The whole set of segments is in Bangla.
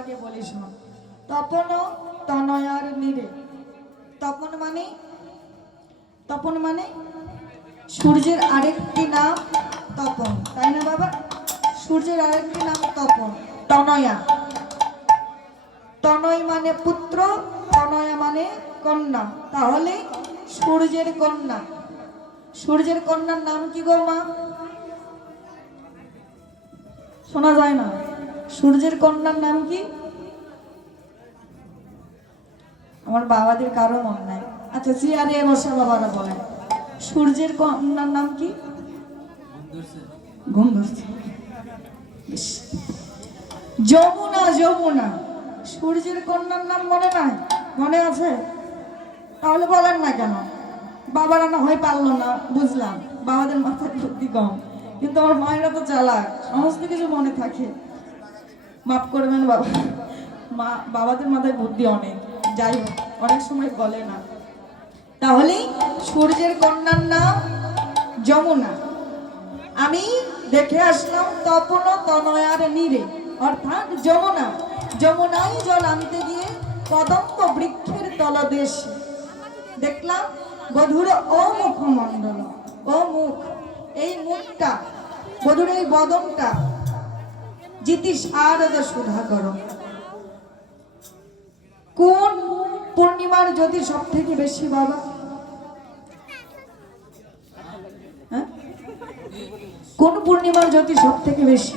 আগে বলি শোন। তপন তনয়ার নীরে। তপন মানে, তপন মানে সূর্যের আরেকটি নাম তপন, তাই না বাবা? সূর্যের আরেকটি নাম তপন। তনয়া, তনয় মানে পুত্র, তনয়া মানে কন্যা। তাহলে সূর্যের কন্যা। সূর্যের কন্যার নাম কি গো মা? শোনা যায় না। সূর্যের কন্যার নাম কি? আমার বাবাদের কারো মন নাই। আচ্ছা চেয়ারে বসে বাবারা বলেন সূর্যের কন্যার নাম কি? ঘুম ধরছে। যমুনা। যমুনা সূর্যের কন্যার নাম মনে নাই? মনে আছে? তাহলে বলেন না কেন? বাবারা না হয় পারলো না, বুঝলাম, বাবাদের মাথায় বুদ্ধি কম, কিন্তু আমার মায়েরা তো চালাক, সমস্ত কিছু মনে থাকে। মাফ করবেন বাবা, বাবাদের মাথায় বুদ্ধি অনেক, যাই হোক অনেক সময় বলে না। তাহলে সূর্যের কন্যার নাম যমুনা। আমি দেখে আসলাম তপন তনয়ার নীরে, অর্থাৎ যমুনা। যমুনায় জল আনতে গিয়ে কদম্ব বৃক্ষের তলদেশ দেখলাম বধুর ও মুখমণ্ডল। ও মুখ, এই মুখটা, বধুর এই বদনটা জিতি শারদ সুধাকর। কোন পূর্ণিমার জ্যোতি সব থেকে বেশি বাবা? হ্যাঁ, কোন পূর্ণিমার জ্যোতি সব থেকে বেশি?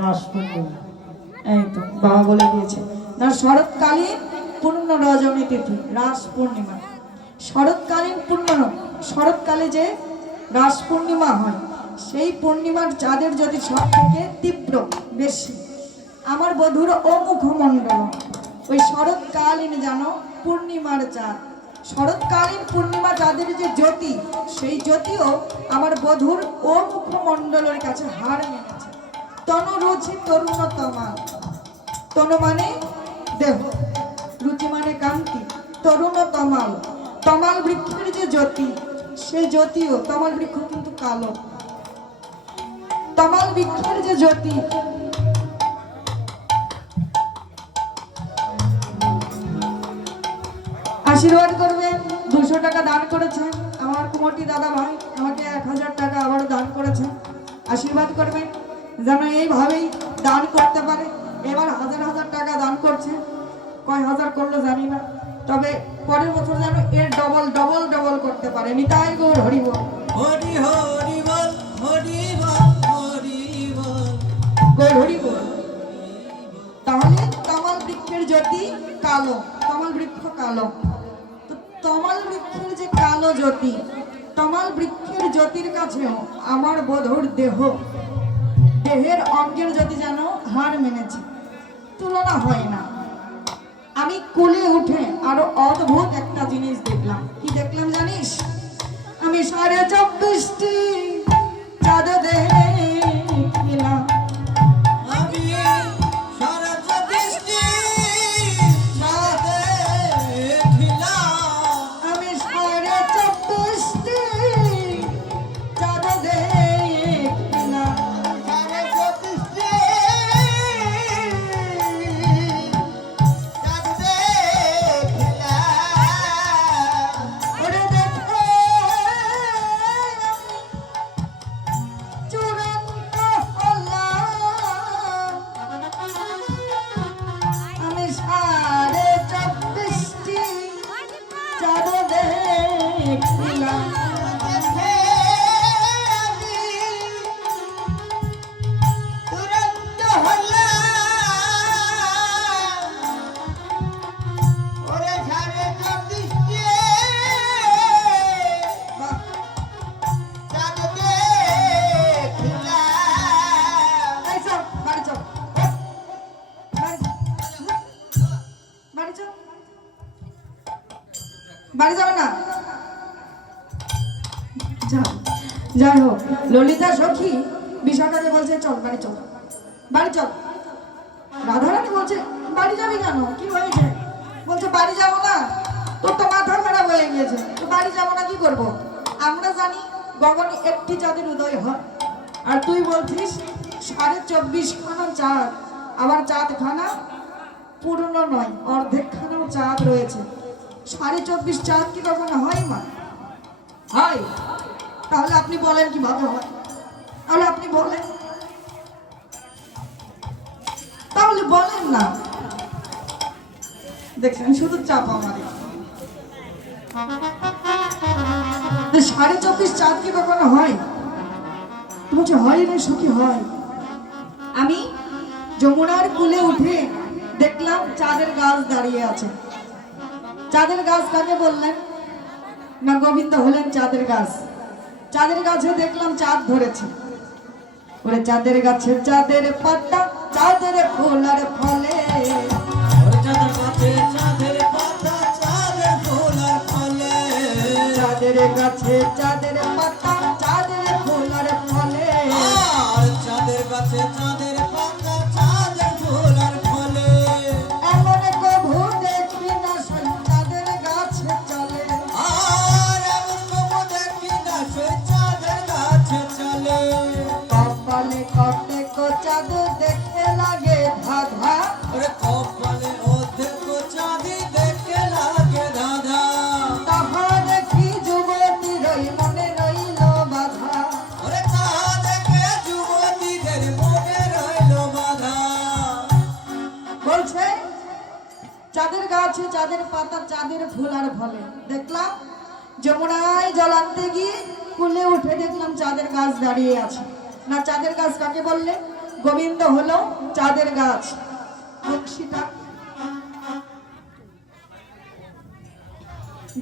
রাস পূর্ণিমা। এই তো বাবা বলে দিয়েছে না, শরৎকালীন পূর্ণ রজনী তিথি রাস পূর্ণিমা। শরৎকালীন পূর্ণ, শরৎকালে যে রাস পূর্ণিমা হয়, সেই পূর্ণিমার চাঁদের জ্যোতি সব থেকে তীব্র বেশি। আমার বধুর ও মুখমণ্ডল, ওই শরৎকালীন জানো পূর্ণিমার চাঁদ, শরৎকালীন পূর্ণিমা চাঁদের যে জ্যোতি, সেই জ্যোতিও আমার বধুর ও মুখমণ্ডলের কাছে হার মেনেছে। তনু রুচি তরুণতমা। তনু মানে দেহ, রুচি মানে কান্তি, তরুণতমাল। তমাল বৃক্ষের যে জ্যোতি, সেই জ্যোতিও, তমাল বৃক্ষ কিন্তু কালো, তমাল বৃক্ষের যে জ্যোতি, আশীর্বাদ করবেন। 200 টাকা দান করেছেন আমার কুমটি দাদা ভাই, আমাকে 1000 টাকা আবারও দান করেছেন। আশীর্বাদ করবেন যেন এইভাবেই দান করতে পারে। এবার হাজার হাজার টাকা দান করছে, কয় হাজার করলো জানি না, তবে পরের বছর যেন এর ডবল ডবল ডবল করতে পারে। নিতাই গৌর হরি বল। হরি হরি বল, হরি বল, হরি বল, গৌর হরি বল। তাহলে তমাল বৃক্ষের জ্যোতি কালো, তমাল বৃক্ষ কালো। তো তমাল বৃক্ষের যে কালো জ্যোতি, তমাল বৃক্ষের জ্যোতির কাছেও আমার বধূর দেহ, দেহের অঙ্গের জ্যোতি যেন হার মেনেছে, তুলনা হয় না। আমি কোলে উঠে আরো অদ্ভুত একটা জিনিস দেখলাম। কি দেখলাম জানিস? আমি 24টি চাঁদ দেখলাম। আমি সারা চব্বিশটি চাঁদ দেখিলাম। আমি 24টি চাঁদ দেখলাম। সারা চব্বিশটি চাঁদ দেখিলাম। ওরে দেখে চূড়ান্ত হলাম। আমি 24টি চাঁদ দেখলাম। দেখে আমি চূড়ান্ত হলাম। ওরে সাড়ে চব্বিশটি বাহ, চাঁদ দেখিলাম। এই চল, বাড়ি চল, বাড়ি চল, বাড়ি চল, বাড়ি যাবে না? যাও, যাই হোক, ললিতা সখী বিশাখাকে বলছে চল বাড়ি চল, বাড়ি চল। রাধারানী বলছে বাড়ি যাবি কেন, কি হয়েছে? বলছে বাড়ি যাবো না, তোর তো মাথা খারাপ হয়ে গিয়েছে, তো বাড়ি যাবো না কি করবো? আমরা জানি গগনে একটি চাঁদের উদয় হয়, আর তুই বলছিস 24.5 চাঁদ আবার চাঁদখানা পুরনো নয়, অর্ধেকখানাও চাঁদ রয়েছে। 24.5 চাঁদ কি কখনো হয় মা? হয়। তাহলে আপনি বলেন কিভাবে হয়? তাহলে আপনি বলেন, তাহলে বলেন না। দেখছেন শুধু চাপ আমাদের। 24.5 চাঁদ কি কখনো হয়? বলছে হয় রে সখী হয়। আমি যমুনার কূলে উঠে দেখলাম চাঁদের গাছ দাঁড়িয়ে আছে। চাঁদের গাছ কাকে বললেন? না গোবিন্দ হলেন চাঁদের গাছ। চাঁদের গাছে দেখলাম চাঁদ ধরেছে। ওরে চাঁদের গাছে চাঁদের পাতা, চাঁদের ফুল আর ফলে। ওরে চাঁদের গাছে চাঁদের পাতা, চাঁদের ফুল আর ফলে। চাঁদের গাছে চাঁদের পাতা, চাঁদের ফুল আর ফলে। আর চাঁদের গাছে চাঁদের পাতা, চাঁদের ফুল আর ফলে। এমন কভু দেখি না সেই চাঁদের গাছে চলে। আর এমন কবু দেখি না সেই চাঁদের গাছে চলে। কপালে কটেক চাঁদ দেখে লাগে ধাঁধা। ওরে কপালে অর্ধেক চাঁদি দেখে লাগে রাধা। তাহা দেখি যুবতীর ওই মনে রইল বাধা। ওরে তা দেখে যুবতীদের মনে রইল বাধা। বলছে চাঁদের গাছে চাঁদের পাতা, চাঁদের ফুল আর ফলে। দেখলাম যমুনায় জল আনতে গিয়ে কুলে উঠে দেখলাম চাঁদের গাছ দাঁড়িয়ে আছে। না চাঁদের গাছ কাকে বললে? গোবিন্দ হলো চাঁদের গাছ। বংশীটা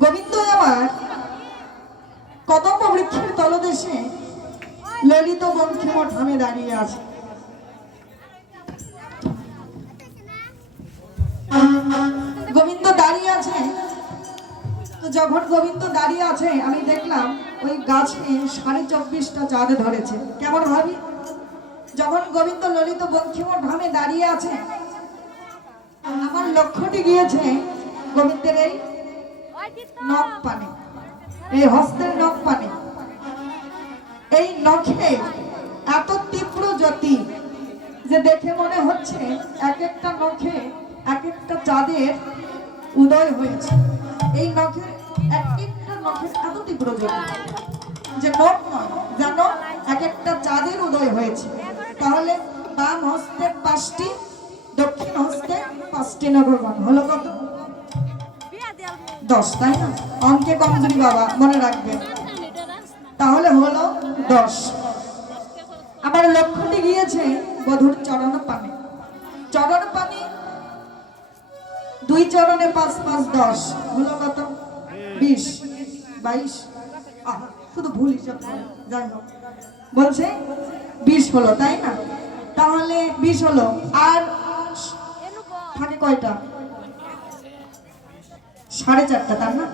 গোবিন্দ আমার কদম্ব বৃক্ষের তলদেশে ললিত বঙ্কিমঠ ধামে দাঁড়িয়ে আছে। গোবিন্দ দাঁড়িয়ে আছে। তো যখন গোবিন্দ দাঁড়িয়ে আছে আমি দেখলাম ওই গাছে 24.5টা চাঁদ ধরেছে। কেমন ভাবি? যখন গোবিন্দ ললিত বঙ্কিমঠ ধামে দাঁড়িয়ে আছে আমার লক্ষ্যটি গিয়েছে গোবিন্দের এই নখ পানে, এই হস্তের নখ পানে। এই নখে এত তীব্র জ্যোতি যে দেখে মনে হচ্ছে এক একটা নখে এক একটা চাঁদের উদয় হয়েছে। এই নখের এক একটা নখের এত তীব্র জ্যোতি যে নখ নয়, যেন এক একটা চাঁদের উদয় হয়েছে। তাহলে বাম হস্তে 5টি, দক্ষিণ হস্তে 5টি নখগণ হলো কত? 10, তাই না? অঙ্কে কমজোরি বাবা, মনে রাখবেন। তাহলে হলো 10। আমার লক্ষ্যটি গিয়েছে বধূর চরণ পানে। চরণ পানে 2 চরণে 5 5 10 হলো কত? 20, 22। শুধু ভুল হিসাব করে, যাই হোক বলছে 20 হলো, তাই না? তাহলে 20 হলো। আর থাকে কয়টা? 4.5টা, তার না?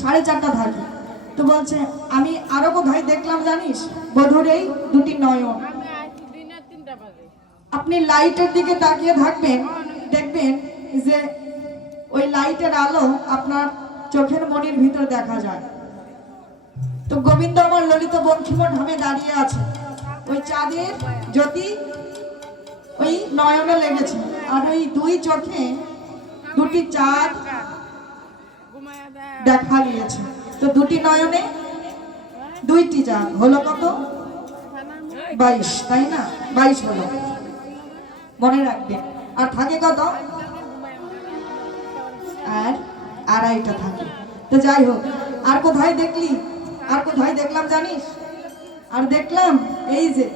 4.5টা থাকে। তো বলছে আমি আরো কোথায় দেখলাম জানিস? বধূর এই 2টি নয়ন। আপনি লাইটের দিকে তাকিয়ে থাকবেন, দেখবেন যে ওই লাইটের আলো আপনার চোখের মনির ভিতর দেখা যায়। তো গোবিন্দ আমার ললিত বঙ্কিমঠ ধামে দাঁড়িয়ে আছে। ওই চাঁদের জ্যোতি ওই নয়নে লেগেছে। আর ওই 2 চোখে 2টি চাঁদ দেখা গিয়েছে। তো 2টি নয়নে 2টি চাঁদ হলো কত? 22, তাই না? 22 হলো, মনে রাখবেন। আর থাকে কত? আর 2.5টা থাকে। তো যাই হোক, আর কোথায় দেখলি? আর কোথায় দেখলাম জানিস? আর দেখলাম এই যে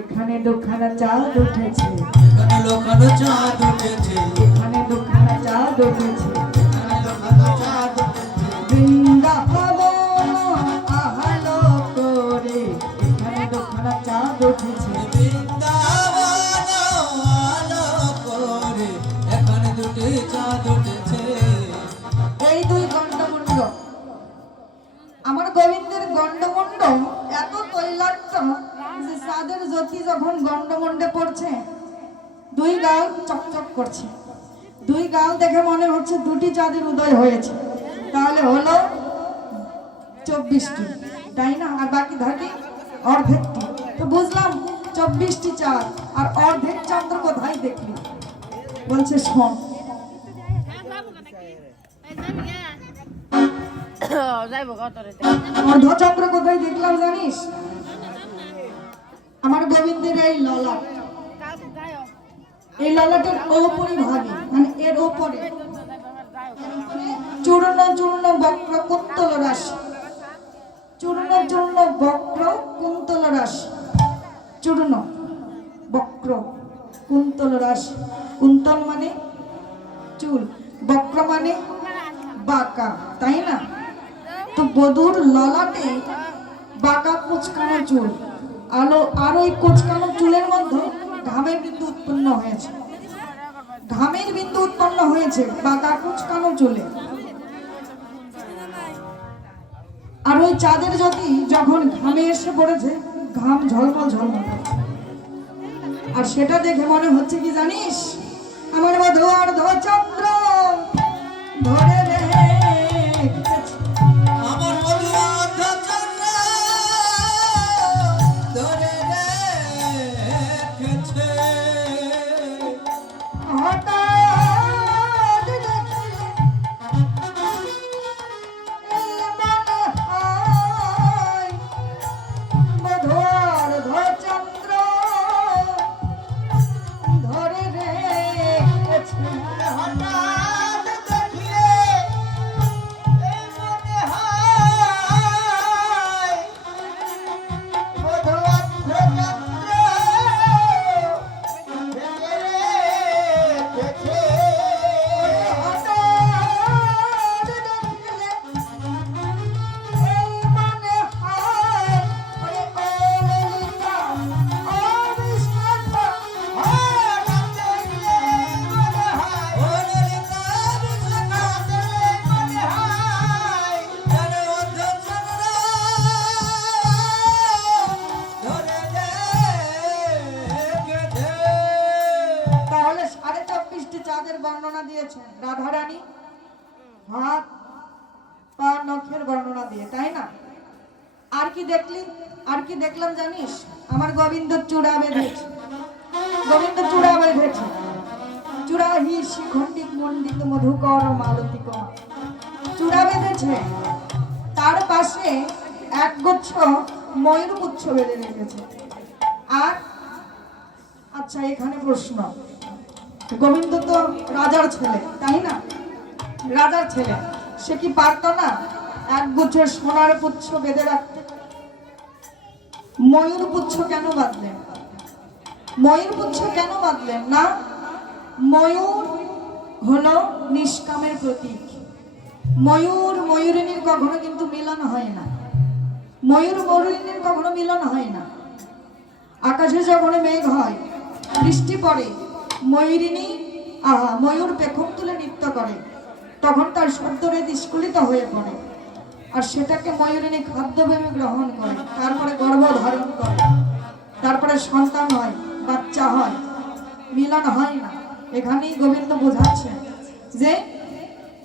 এখানে দুখানা চাঁদ উঠেছে, এখানে লোকানো চাঁদ উঠেছে, এখানে দুখানা চাঁদ উঠেছে। এখানে লোকানো চাঁদ উঠেছে। বৃন্দাবন আহলো করে, এখানে দুখানা চাঁদ উঠেছে। বৃন্দাবন আলো করে, এখানে 2টি চাঁদ উঠেছে। এই 2 গণ্ডমুণ্ড, আমার গোবিন্দের গণ্ডমুণ্ড এত তৈলাক্ত যে চাঁদের জ্যোতি যখন গণ্ডমুণ্ডে পড়ছে 2 গাল চকচক করছে। 2 গাল দেখে মনে হচ্ছে 2টি চাঁদের উদয় হয়েছে। তাহলে হলো 24টি, তাই না? আর বাকি থাকে অর্ধেকটি। তো বুঝলাম 24টি চাঁদ আর অর্ধেক চন্দ্র কোথায় দেখলি? বলছে শোন। অর্ধচন্দ্র কোথায় দেখলাম জানিস? আমার গোবিন্দের এই ললাট, এই ললাটের ওপরি ভাগে, মানে এর ওপরে চূর্ণ চূর্ণ বক্র কুন্তল রাশি, চূর্ণ চূর্ণ বক্র কুন্তল রাশি, চূর্ণ বক্র কুন্তল রাশি। কুন্তল মানে চুল, বক্র মানে বাঁকা, তাই না? তো বধূর ললাটে বাঁকা কুচকানো চুল, আর ওই কুচকানো চুলের মধ্যে ঘামের বিন্দু উৎপন্ন হয়েছে, ঘামের বিন্দু উৎপন্ন হয়েছে বাঁকা কুচকানো চুলে। আর ওই চাঁদের জ্যোতি যখন ঘামে এসে পড়েছে, ঘাম ঝলমল ঝলমল করছে। আর সেটা দেখে মনে হচ্ছে কি জানিস? আমার বধূ অর্ধচন্দ্র ধরে রেখেছে। আমার বধূ অর্ধচন্দ্র ধরে রেখেছে। হঠাৎ দেখি এই মনে হয় বধূ অর্ধচন্দ্র ধরে রেখেছে। হঠাৎ দেখিলে এই মনে হয় বধূ অর্ধচন্দ্র ধরে রেখেছে। হঠাৎ দেখলে এই মনে হয় ওই ও ললিতা, ও বিষ্ণু, হঠাৎ দেখলে মনে হয় ও ললিতা বিশ্বনাথ মনে হয় যেন অর্ধচন্দ্র ধরে রেখেছে। তাহলে 24.5টি চাঁদের বর্ণনা দিয়েছেন রাধারানী হাত পা নখের বর্ণনা দিয়ে, তাই না? আর কি দেখলি? আর কি দেখলাম জানিস? আমার গোবিন্দ চূড়া বেঁধেছে, গোবিন্দ চূড়া বেঁধেছে। চূড়া হি শিখণ্ডিত মণ্ডিত মধুকর মালতিক, চূড়া বেঁধেছে। তার পাশে এক গুচ্ছ ময়ূরপুচ্ছ বেঁধে রেখেছে। আর আচ্ছা, এখানে প্রশ্ন, গোবিন্দ তো রাজার ছেলে, তাই না? রাজার ছেলে, সে কি পারতো না এক গুচ্ছ সোনার পুচ্ছ বেঁধে রাখতে? ময়ূর পুচ্ছ কেন বাঁধলেন? ময়ূর পুচ্ছ কেন বাঁধলেন না? ময়ূর হলো নিষ্কামের প্রতীক। ময়ূর ময়ূরিনীর কখনো কিন্তু মিলন হয় না, ময়ূর ময়ূরিনীর কখনো মিলন হয় না। আকাশে যখন মেঘ হয়, বৃষ্টি পড়ে, ময়ূরিনী ময়ূর পেখম তুলে নৃত্য করে, তখন তার সদ্যরেদ স্খলিত হয়ে পড়ে, আর সেটাকে ময়ূরিনী খাদ্যভেবে গ্রহণ করে, তারপরে গর্ভ ধারণ করে, তারপরে সন্তান হয়, বাচ্চা হয়, মিলন হয় না। এখানেই গোবিন্দ বোঝাচ্ছেন যে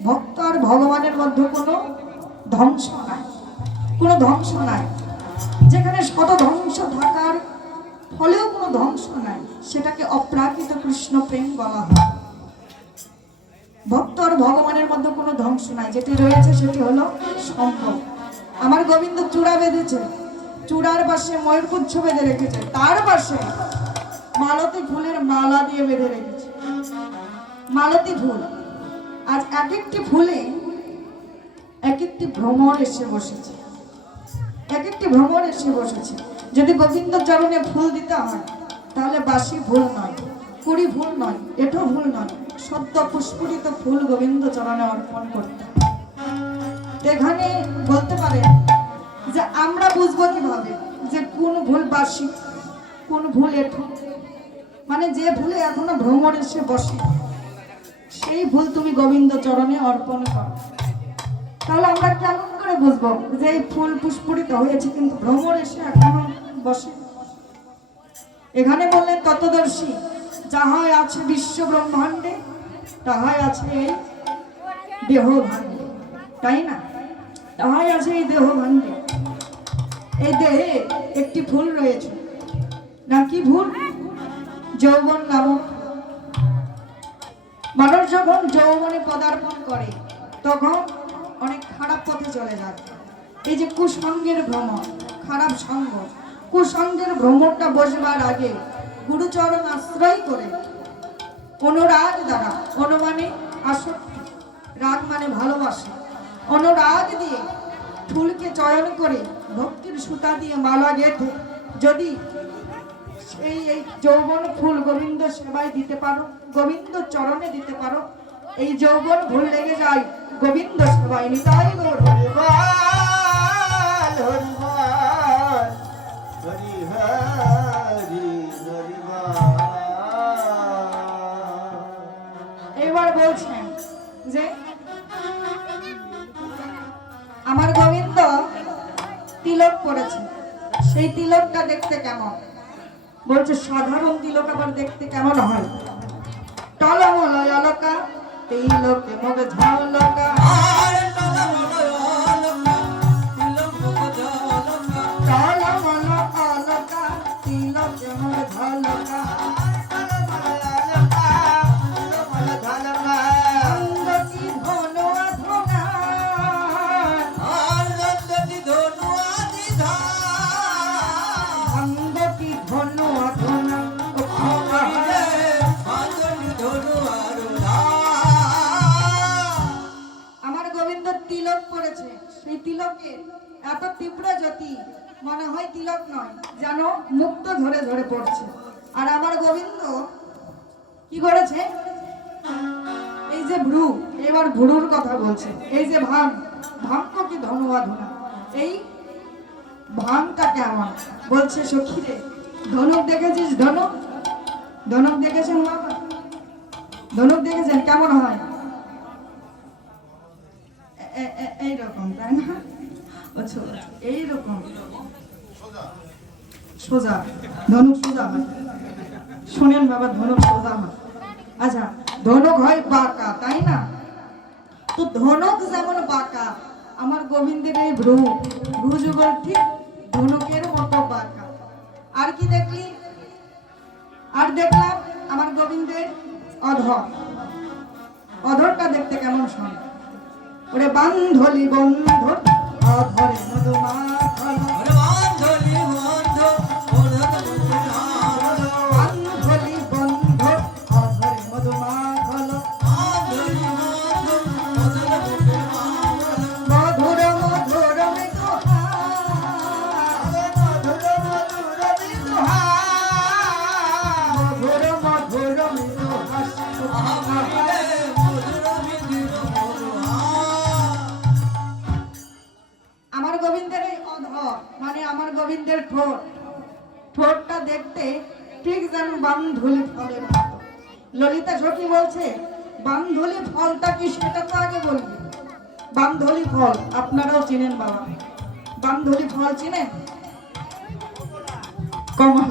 ভক্ত আর ভগবানের মধ্যে কোনো ধ্বংস নাই, কোনো ধ্বংস নাই। যেখানে শত ধ্বংস থাকার ফলেও কোনো ধ্বংস নাই, সেটাকে অপ্রাকৃত কৃষ্ণ প্রেম বলা হয়। ভক্ত আর ভগবানের মধ্যে কোনো ধ্বংস নাই, যেটি রয়েছে সেটি হলো সম্ভব। আমার গোবিন্দ চূড়া বেঁধেছে, চূড়ার পাশে ময়ূরপুচ্ছ বেঁধে রেখেছে, তার পাশে মালতী ফুলের মালা দিয়ে বেঁধে রেখেছে। মালতী ফুল, আজ এক একটি ফুলে এক একটি ভ্রমর এসে বসেছে, এক একটি ভ্রমর এসে বসেছে। যদি গোবিন্দ চরণে ফুল দিতে হয়, তাহলে বাসি ফুল নয়, কুড়ি ফুল নয়, এঠো ফুল নয়, সদ্য পুষ্পরিত ফুল গোবিন্দ চরণে অর্পণ করতে। এখানে বলতে পারে যে আমরা বুঝবো কিভাবে যে কোন ভুল বাসি, কোন ভুল এঠো? মানে যে ভুলে এখনো ভ্রমর এসে বসে, সেই ভুল তুমি গোবিন্দ চরণে অর্পণ করো। তাহলে আমরা কেমন করে বুঝবো যে এই ফুল পুষ্পরিত হয়েছে কিন্তু ভ্রমর এসে এখনো বসে? এখানে বললেন তত্ত্বদর্শী, যাহাই আছে বিশ্ব ব্রহ্মাণ্ডে তাহাই আছে এই দেহ ভাণ্ডে, তাই না? তাহাই আছে এই দেহ ভাণ্ডে। এই দেহে একটি ফুল রয়েছে, নাকি ভুল? যৌবন নামক মানুষ যখন যৌবনে পদার্পণ করে তখন অনেক খারাপ পথে চলে যায়। এই যে কুসঙ্গের ভ্রমণ, খারাপ সঙ্গ, কুসঙ্গের ভ্রমণটা বসবার আগে গুরুচরণ আশ্রয় করে অনুরাগ দ্বারা, অনুমানে আসক্তি, রাগ মানে ভালোবাসা, অনুরাগ দিয়ে ফুলকে চয়ন করে ভক্তির সুতা দিয়ে মালা গেঁথে যদি এই যৌবন ফুল গোবিন্দ সেবায় দিতে পারো, গোবিন্দ চরণে দিতে পারো, এই যৌবন ফুল লেগে যায় গোবিন্দ সেবায়। নিতাই গৌর হরিবল হরিবল হরি হরি হরিবল। এবার বলছেন যে আমার গোবিন্দ তিলক পড়েছে, সেই তিলকটা দেখতে কেমন? বলছে সাধারণ তিলক আবার দেখতে কেমন হয়? টলমল অলকা তিলকে মগ ঝলকা, টলমল অলকা তিলকে মগ ঝলকা, অঙ্গটি ধনু আধনা, অঙ্গটি ধনু আধনা। আমার গোবিন্দ তিলক পড়েছে, সেই তিলকের এত তীব্র জ্যোতি মনে হয় তিলক নয়, যেন মুক্ত ধরে ধরে পড়ছে। আর আমার গোবিন্দ কি করেছে? এই যে ভ্রু, এবার ভ্রুর কথা বলছে। এই যে ভাঙ, ভাঙ্গ কি ধনুয়াধনা, এই ভাঙটা কেমন? বলছে সখী রে, ধনুক দেখেছিস? ধনুক, ধনুক দেখেছেন বাবা? ধনুক দেখেছেন কেমন হয়? এইরকম, তাই না? আচ্ছা, এইরকম সোজা, ধনুক সোজা হয়। শোনেন বাবা, ধনুক সোজা হয়। আচ্ছা, ধনুক হয় বাঁকা, তাই না? তো ধনুক যেমন বাঁকা, আমার গোবিন্দের এই ভ্রু, ভ্রু যুগল ঠিক ধনুকের মতো বাঁকা। আর কি দেখলি? আর দেখলাম আমার গোবিন্দের অধর, অধরটা দেখতে কেমন শোন? ওরে বান্ধলি বন্ধু অধরে মধুমাখল, বান্ধলি বন্ধু অধরে মধুমাখল, মধুর মধুর মধুর মধুর মৃদুহাস। আমার গোবিন্দের এই অধর মানে আমার গোবিন্দের ঠোঁট, ঠোঁটটা দেখতে ঠিক যেন বান্ধুলি ফলের মতো। ললিতা সখী বলছে বান্ধুলি ফলটা কি সেটা তো আগে বলবি। বান্ধুলি ফল আপনারাও চিনেন বাবা, বান্ধুলি ফল চিনেন? কমলা,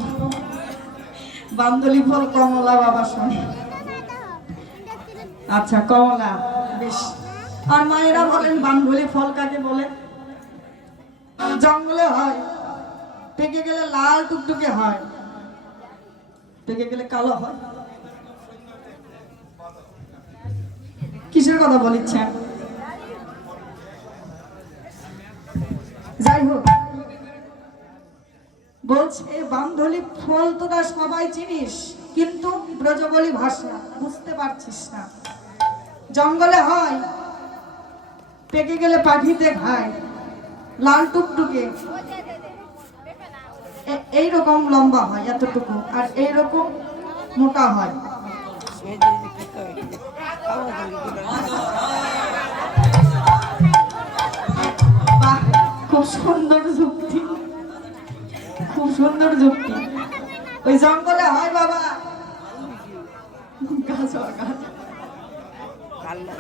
বান্ধুলি ফল কমলা বাবা শোনে। আচ্ছা কমলা বেশ। আর মায়েরা বলেন বান্ধুলি ফল কাকে বলে? জঙ্গলে হয়, পেকে গেলে লাল টুকটুকে হয়, পেকে গেলে কালো হয়। কিসের কথা বলিচ্ছেন? যাই হোক, বলছে বান্ধলি ফল তোরা সবাই চিনিস, কিন্তু ব্রজবলি ভাষা বুঝতে পারছিস না। জঙ্গলে হয়, পেকে গেলে পাখিতে খায়, লাল টুকটুকে, এইরকম লম্বা হয় এতটুকু, আর এইরকম মোটা হয়। বাহ, খুব সুন্দর যুক্তি, খুব সুন্দর যুক্তি। ওই জঙ্গলে হয় বাবা, গাছর গাছ।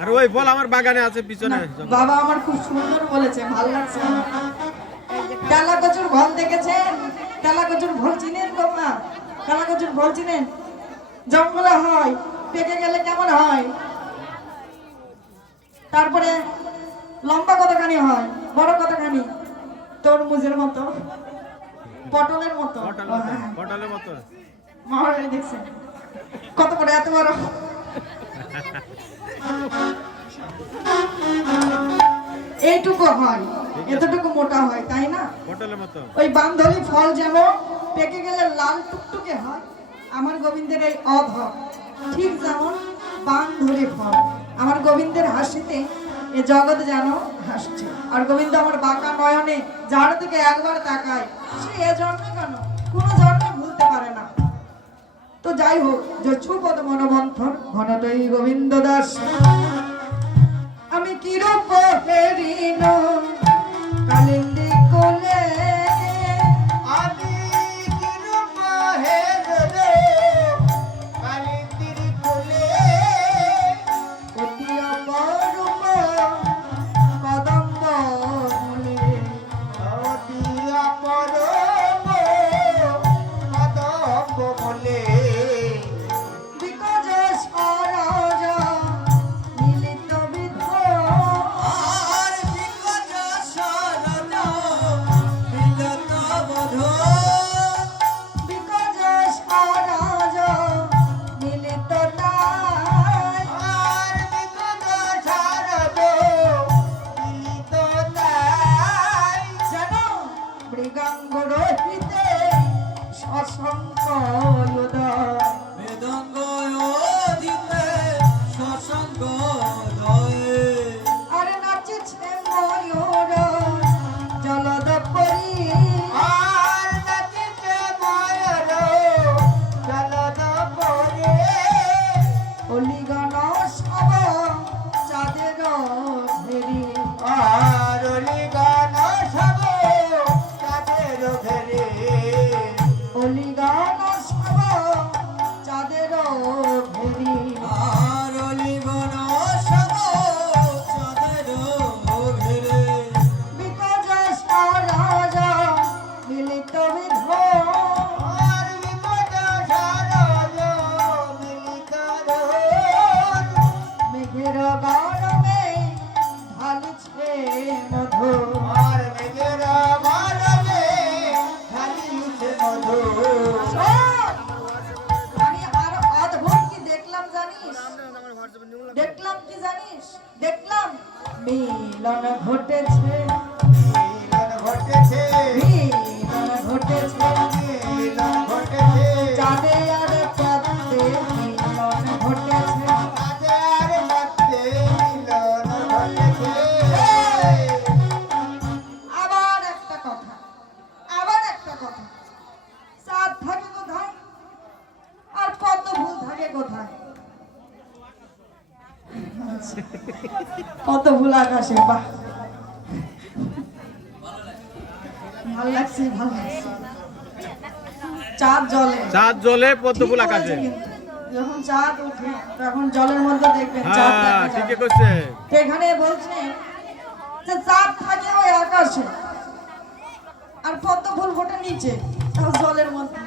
আর ওই ফল আমার বাগানে আছে পিছনে। বাবা আমার খুব সুন্দর বলেছে, ভালো লাগছে। তেলা কচুর ফল দেখেছেন? তেলা কচুর ফল চিনেন বাবা? তেলা কচুর ফল চিনেন? জঙ্গলে হয়, পেকে গেলে কেমন হয়? তারপরে লম্বা কতখানি হয়, বড় কতখানি? তরমুজের মতো। পটলের মতো হ্যাঁ। পটলের মতো মামার বাড়ি দেখছেন কত বড়, এত বড়। এইটুকু হয়, এতটুকু মোটা হয়, তাই না? পটলের মতো ওই বান্ধবী ফল যেমন পেকে গেলে লাল টুকটুকে হয়, আমার গোবিন্দের এই অধর ঠিক যেমন বান্ধবী ফল। আমার গোবিন্দের হাসিতে এ জগৎ যেন হাসছে। আর গোবিন্দ আমার বাঁকা নয়নে যার দিকে একবার তাকায়, সে এ জন্মে কেন কোনো জন্মে ভুলতে পারে না। তো যাই হোক, যে ছুপদ মনোমন্থন ঘনতই গোবিন্দ দাস, আমি কিরূপ হেরিন কালিন্দী কোলে, আমি কিরূপ হেরিন কালিন্দীর কোলে, অতি অপরূপ কদম্ব মূলে, অতি অপরূপ কদম্ব মূলে, বিকজ সরজ মিলিত বিধ, আর বিকট শরণ মিলত বধূ, বিকজ সরজ মিলিত তাই, আর বিকট শরণ মিলিত তাই, যেন মৃগাঙ্গ রহিতে সশঙ্ক উদয়, মৃদঙ্গ অধিপে সসঙ্গ রয়ে, আরে নাচছে ময়ূর জলদ পরি, আর নাচিছে ময়ূর জলদ পরে, অলিগণ সব চাঁদের ঘেরি, আর অলিগণ সব তাদের ঘেরে, অলিগণ সব চাঁদের ঘেরি, আর অলিগণ সব তাদের ঘেরে, বিকজ সরজ মিলিত বিধ, আর বিকট শরণ মিলিত রোদ, মেঘের গরমে ঢালছে মধু, আর মেঘের গরমে ঢালিছে মধু, আমি আরো অদ্ভুত কি দেখলাম জানিস? দেখলাম কি জানিস? দেখলাম মিলন ঘটেছে, মিলন ঘটেছে, মিলন ঘটেছে, মিলন ঘটেছে, চাঁদে আর পদ্মে মিলন ঘটেছে, তাদের মধ্যে মিলন ঘটেছে, আবার একটা কথা, আবার একটা কথা, চাঁদ থাকে কোথায় আর পদ্ম ফুল থাকে কোথায়? কত ফুল আকাশে, বাহ, ভাল লাগছে, ভাল লাগছে। চাঁদ জলে, চাঁদ জলে পদ্ম ঠিক ফুল বলেছে আকাশে কিন্তু। যখন চাঁদ ওঠে তখন জলের মধ্যে দেখবেন চাঁদ হ্যাঁ দেখা যাবে। ঠিকই করছে তো এখানে বলছে যে চাঁদ থাকে ওই আকাশে আর পদ্ম ফুল ফোটে নিচে, তাও জলের মধ্যে।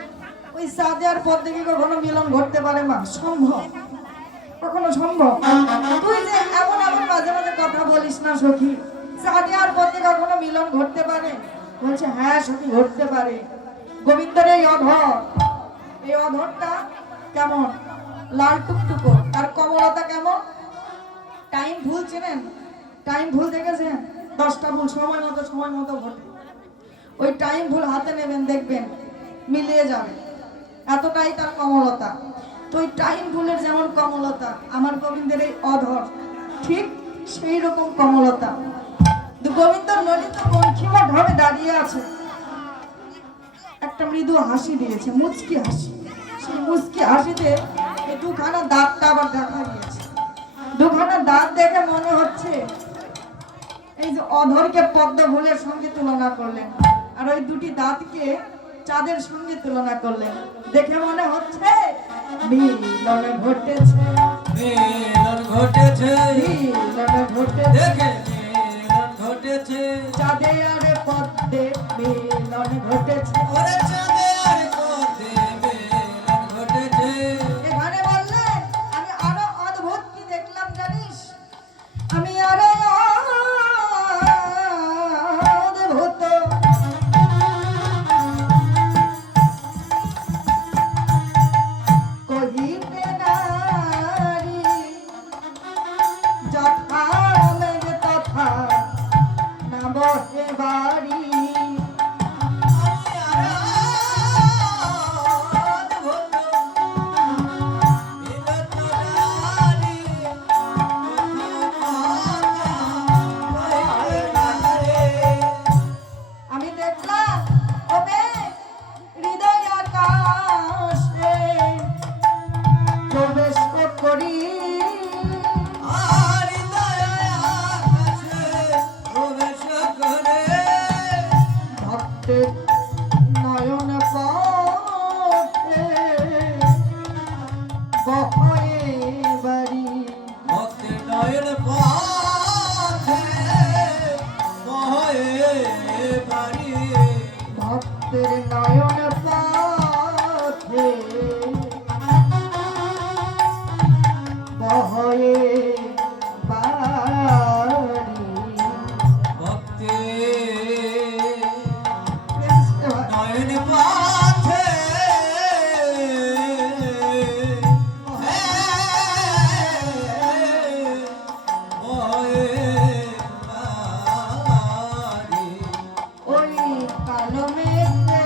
ওই চাঁদে আর পদ্মে কি কখনো মিলন ঘটতে পারে? মা সম্ভব? কখনো সম্ভব? তুই যে এমন এমন মাঝে মাঝে কথা বলিস না সখী, চাঁদে আর পদ্মে কখনো মিলন ঘটতে পারে? বলছে হ্যাঁ সখী, ঘটতে পারে। গোবিন্দের এই অধর, এই অধরটা কেমন লাল টুকটুকো, তার কমলতা কেমন। টাইম ভুল চেনেন? টাইম ভুল দেখেছেন? 10টা ভুল সময় মতো ঘটে। ওই টাইম ভুল হাতে নেবেন, দেখবেন মিলিয়ে যাবে, এতটাই তার কমলতা। তো ওই টাইম ভুলের যেমন কমলতা, আমার গোবিন্দের এই অধর ঠিক সেই রকম কমলতা। গোবিন্দ ললিত কণ্ঠিমা ভাবে দাঁড়িয়ে আছে, একটা মৃদু হাসি দিয়েছে, মুচকি হাসি। সেই মুচকি হাসিতে এই দুখানা দাঁতটা আবার দেখা দিয়েছে। দুখানা দাঁত দেখে মনে হচ্ছে এই যে অধরকে পদ্ম ফুলের সঙ্গে তুলনা করলেন, আর ওই দুটি দাঁতকে চাঁদের সঙ্গে তুলনা করলেন, দেখে মনে হচ্ছে মিলন ঘটেছে, মিলন ঘটেছে, মিলন ঘটেছে, দেখে মিলন ঘটেছে, চাঁদে আর পদ্মে মিলন ঘটেছে। ওরে চাঁদে আর পদ্মে মিলন ঘটেছে, এখানে বললেন আমি আরো অদ্ভুত কি দেখলাম জানিস? আমি আরো অদ্ভুত নয়ন পথে বহে বাড়ি ভক্তের নয়ন পথে বহয়ে বাড়ি ভক্তি নয়ন পথে ওই কালো মেঘে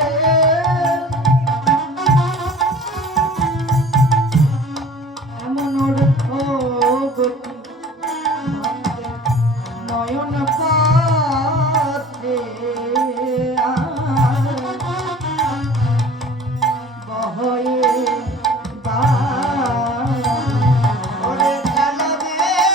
এমন অর্থ গতি ভক্তের নয়ন পথে বহয়ে বাড়ি ওরে কালো মেঘে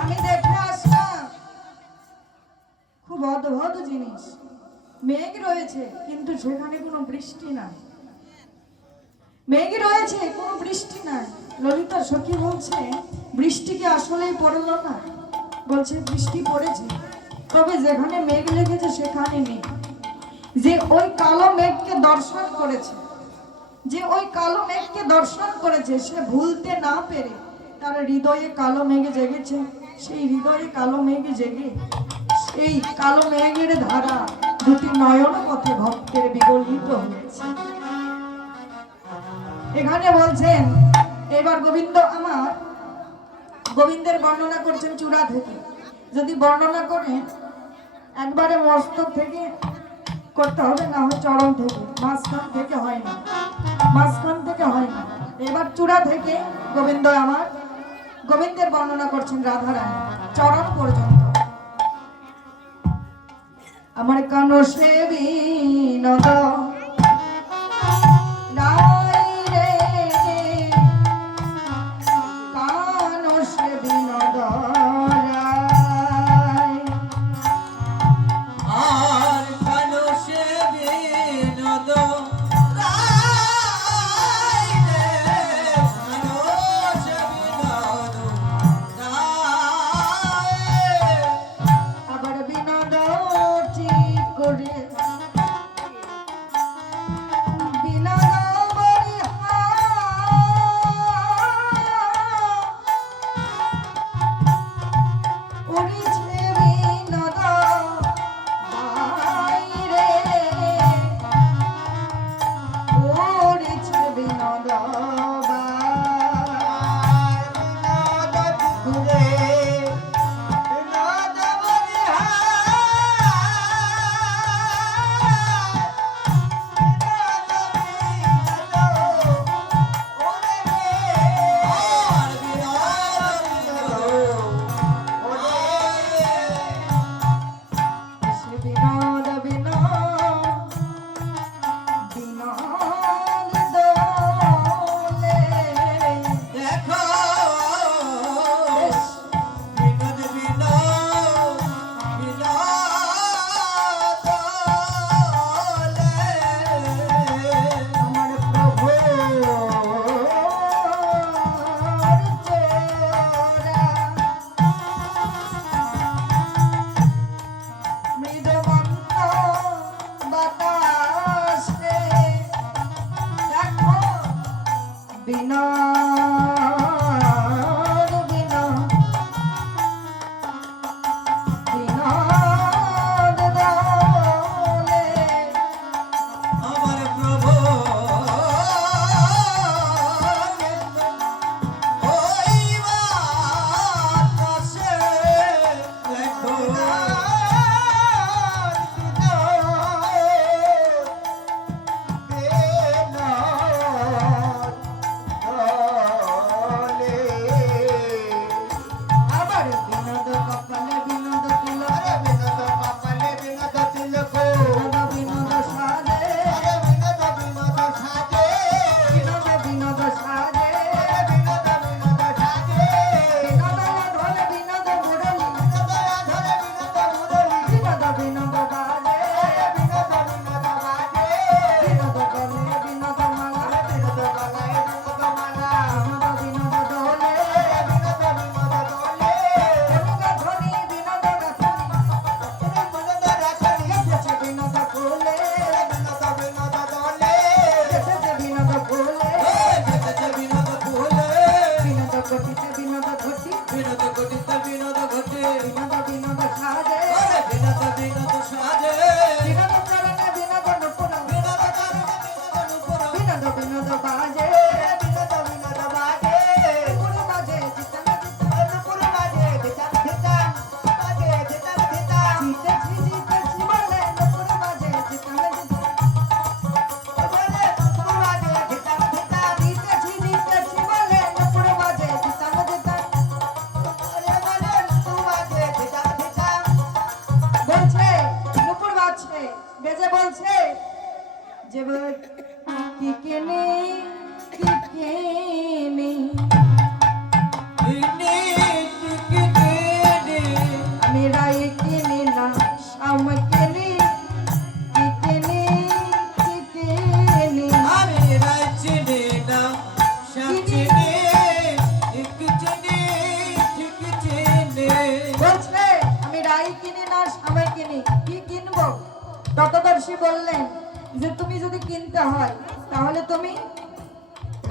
আমি দেখে আসলাম খুব অদ্ভুত জিনিস মেঘ রয়েছে কিন্তু সেখানে কোনো বৃষ্টি নাই মেঘ রয়েছে কোনো বৃষ্টি নাই ললিতা সখী বলছে বৃষ্টি কি আসলেই পড়লো না বলছে বৃষ্টি পড়েছে তবে যেখানে মেঘ লেগেছে সেখানে নেই যে ওই কালো মেঘকে দর্শন করেছে যে ওই কালো মেঘকে দর্শন করেছে সে ভুলতে না পেরে তার হৃদয়ে কালো মেঘে জেগেছে সেই হৃদয়ে কালো মেঘে জেগে সেই কালো মেঘের ধারা দুটি নয়ন পথে ভক্তের বিগলিত হয়েছে এখানে বলছেন এবার গোবিন্দ আমার গোবিন্দের বর্ণনা করছেন চূড়া থেকে যদি বর্ণনা করে একবারে মস্তক থেকে করতে হবে না হয় চরণ থেকে মাঝখান থেকে হয় না মাঝখান থেকে হয় না এবার চূড়া থেকে গোবিন্দ আমার গোবিন্দের বর্ণনা করছেন রাধারানী চরণ পর্যন্ত আমার কান সে বিনোদ রাই রে কান সে বিনোদ রাই আর কানো সে বিনোদ রাই রে কানো সে বিনোদ রাই আবার বিনোদ ঠিক করে দিতেছি দিতেছি বলে নুপুর বাজে ধিতাম ধিতাম। দিতেছি দিতেছি বলে নুপুর বাজে ধিতাম ধিতাম। বলছে নুপুর বাজছে, বেজে বলছে যে কি কেনে কি কেনে আমি রাই কেনে না শাম কেনে কি কেনে কি কেনে বলছে আমি রাই কিনি না শামে কিনি, কি কিনবো? ততদর্শী বললেন যে তুমি যদি কিনতে হয় তাহলে তুমি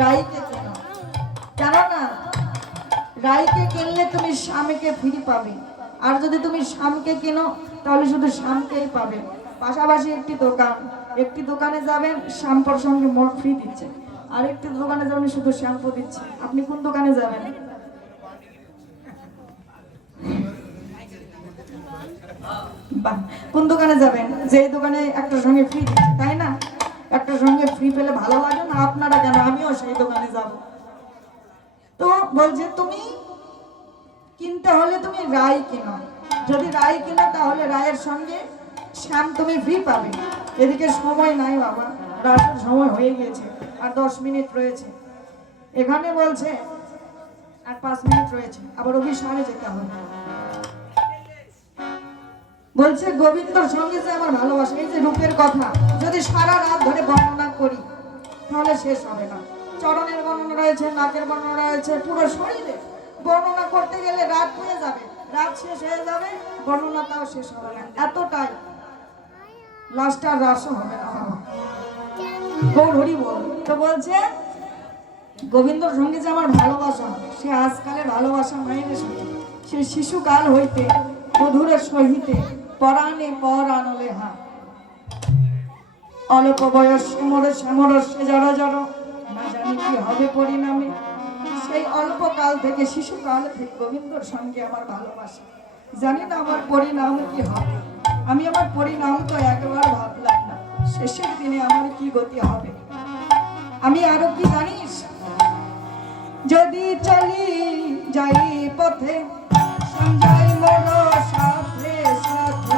রাইকে কেনো, কেননা রাইকে কিনলে তুমি স্বামীকে ফিরে পাবে, আর যদি তুমি স্বামীকে কেনো তাহলে শুধু স্বামীকেই পাবে। পাশাপাশি একটি দোকানে যাবেন শ্যাম্পুর সঙ্গে মোট ফ্রি দিচ্ছে, আর একটি দোকানে যাবেন শুধু শ্যাম্পু দিচ্ছে। আপনি কোন দোকানে যাবেন? বাহ, কোন দোকানে যাবেন যে দোকানে একটার সঙ্গে ফ্রি দিচ্ছে, তাই না? একটার সঙ্গে ফ্রি পেলে ভালো লাগে না? আপনারা কেন, আমিও সেই দোকানে যাব। তো বলছে তুমি কিনতে হলে তুমি রাই কেনো, যদি রাই কেনো তাহলে রায়ের সঙ্গে শ্যাম তুমি ফ্রি পাবে। এদিকে সময় নাই বাবা, রাতের সময় হয়ে গিয়েছে, আর 10 মিনিট রয়েছে। এখানে বলছে আর 5 মিনিট রয়েছে, আবার অভিসারে যেতে হবে। বলছে গোবিন্দর সঙ্গে যে আমার ভালোবাসা, এই যে রূপের কথা যদি সারা রাত ধরে বর্ণনা করি তাহলে শেষ হবে না। চরণের বর্ণনা রয়েছে, নাকের বর্ণনা রয়েছে, পুরো শরীরে বর্ণনা করতে গেলে রাত হয়ে যাবে, রাত শেষ হয়ে যাবে, বর্ণনাটাও শেষ হবে না, এতটাই লাস্ট আর রাসও হবে না বাবা। গৌর হরি বল। তো বলছে গোবিন্দর সঙ্গে যে আমার ভালোবাসা, সে আজকালের ভালোবাসা মায়ের সঙ্গে, সে শিশুকাল হইতে মধুরের সহিতে পরাণে পর আনলে হা অল্প বয়স শ্যামরসে জড় জড় না জানি কি হবে পরিণামে। সেই অল্প কাল থেকে শিশুকাল থেকে গোবিন্দর সঙ্গে আমার ভালোবাসা, জানি না আমার পরিণাম কি হবে। আমি আমার পরিণাম তো একবার ভাবলাম না, শেষের দিনে আমার কি গতি হবে। আমি আরো কি জানিস, যদি চলি যাই পথে সঞ্জয় মন সাথে সাথে,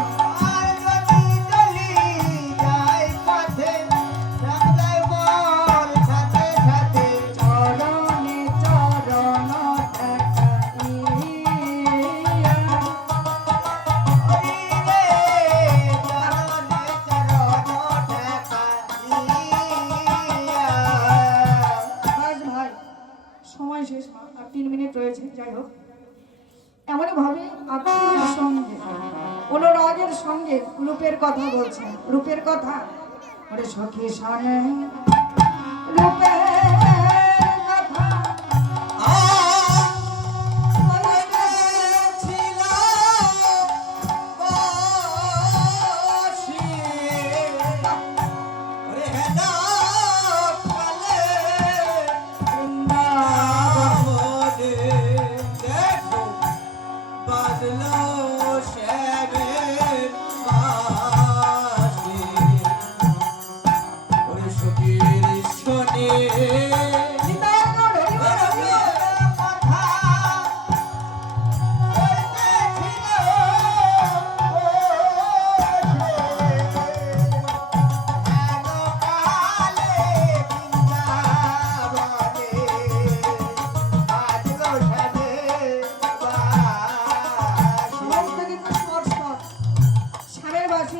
চরণে চরণ ভাই সময় শেষ, আর 3 মিনিট রয়েছে। যাই হোক, এমন ভাবে আত্মীয়ের সঙ্গে অনুরাগের সঙ্গে রূপের কথা বলছেন। রূপের কথা, ওরে সখী শোনে রূপের কথা,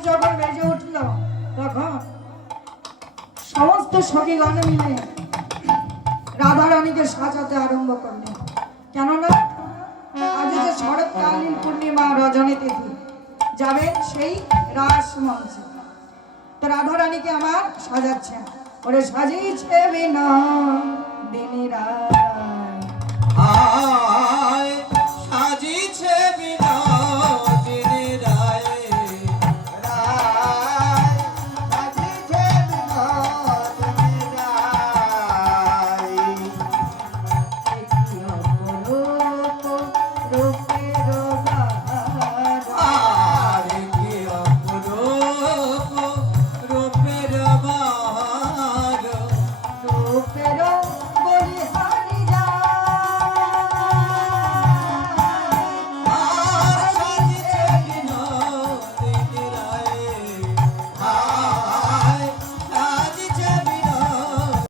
যখন বেজে উঠল তখন সমস্ত সখীগণ মিলে রাধা রানীকে সাজাতে আরম্ভ করলেন। কেননা আজ যে শরৎকালীন পূর্ণিমা রজনী তিথি, যাবেন সেই রাস মঞ্চে, তো রাধা রানীকে আমার সাজাচ্ছেন। ওরে সাজিয়েছে বিনা দিনী রায়